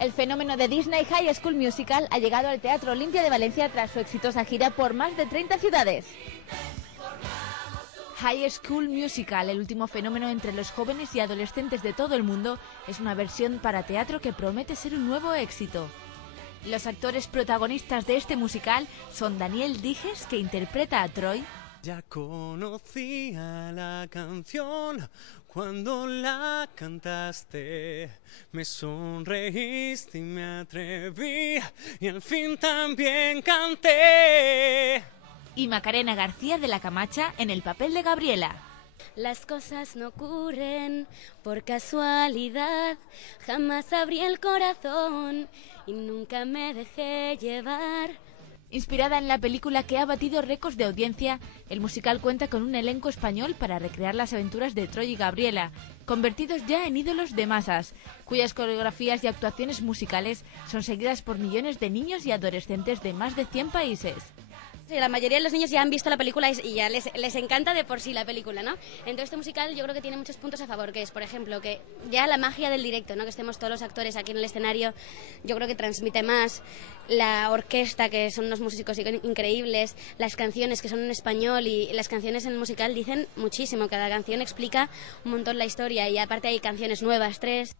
El fenómeno de Disney High School Musical ha llegado al Teatro Olimpia de Valencia tras su exitosa gira por más de 30 ciudades. High School Musical, el último fenómeno entre los jóvenes y adolescentes de todo el mundo, es una versión para teatro que promete ser un nuevo éxito. Los actores protagonistas de este musical son Daniel Dijes, que interpreta a Troy. Ya conocía la canción cuando la cantaste, me sonreíste y me atreví y al fin también canté. Y Macarena García de la Camacha en el papel de Gabriela. Las cosas no ocurren por casualidad, jamás abrí el corazón y nunca me dejé llevar. Inspirada en la película que ha batido récords de audiencia, el musical cuenta con un elenco español para recrear las aventuras de Troy y Gabriela, convertidos ya en ídolos de masas, cuyas coreografías y actuaciones musicales son seguidas por millones de niños y adolescentes de más de 100 países. La mayoría de los niños ya han visto la película y ya les encanta de por sí la película, ¿no? Entonces este musical yo creo que tiene muchos puntos a favor, que es, por ejemplo, que ya la magia del directo, ¿no? Que estemos todos los actores aquí en el escenario, yo creo que transmite más. La orquesta, que son unos músicos increíbles, las canciones que son en español y las canciones en el musical dicen muchísimo, cada canción explica un montón la historia y aparte hay canciones nuevas, 3.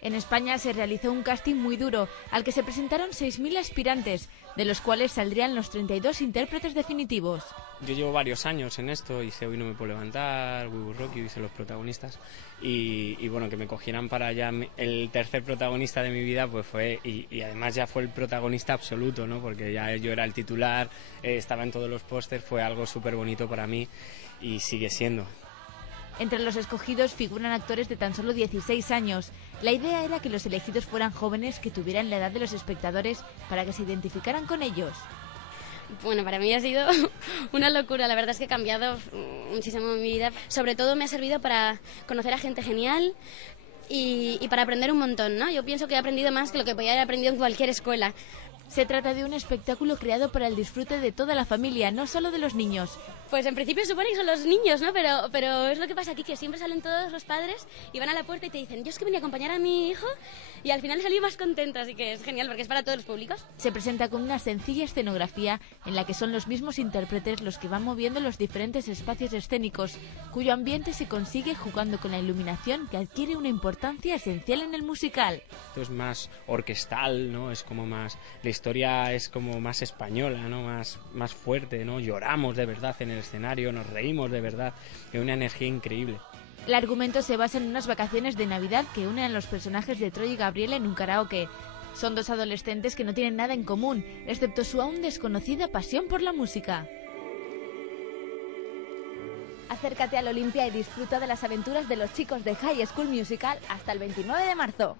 En España se realizó un casting muy duro, al que se presentaron 6.000 aspirantes, de los cuales saldrían los 32 intérpretes definitivos. Yo llevo varios años en esto, hice Hoy no me puedo levantar, We Will Rock You, hice los protagonistas y bueno, que me cogieran para ya el tercer protagonista de mi vida, pues fue, y además ya fue el protagonista absoluto, ¿no? Porque ya yo era el titular, estaba en todos los pósters, fue algo súper bonito para mí y sigue siendo. Entre los escogidos figuran actores de tan solo 16 años. La idea era que los elegidos fueran jóvenes que tuvieran la edad de los espectadores para que se identificaran con ellos. Bueno, para mí ha sido una locura, la verdad es que he cambiado muchísimo mi vida. Sobre todo me ha servido para conocer a gente genial y para aprender un montón, ¿no? Yo pienso que he aprendido más que lo que podía haber aprendido en cualquier escuela. Se trata de un espectáculo creado para el disfrute de toda la familia, no solo de los niños. Pues en principio supone que son los niños, ¿no? Pero es lo que pasa aquí, que siempre salen todos los padres y van a la puerta y te dicen, yo es que venía a acompañar a mi hijo, y al final salí más contenta, así que es genial porque es para todos los públicos. Se presenta con una sencilla escenografía en la que son los mismos intérpretes los que van moviendo los diferentes espacios escénicos, cuyo ambiente se consigue jugando con la iluminación, que adquiere una importancia esencial en el musical. Esto es más orquestal, ¿no? Es como más, la historia es como más española, ¿no? Más fuerte, ¿no? Lloramos de verdad en el escenario, nos reímos de verdad, es una energía increíble. El argumento se basa en unas vacaciones de Navidad que unen a los personajes de Troy y Gabriela en un karaoke. Son dos adolescentes que no tienen nada en común, excepto su aún desconocida pasión por la música. Acércate al Olimpia y disfruta de las aventuras de los chicos de High School Musical hasta el 29 de marzo.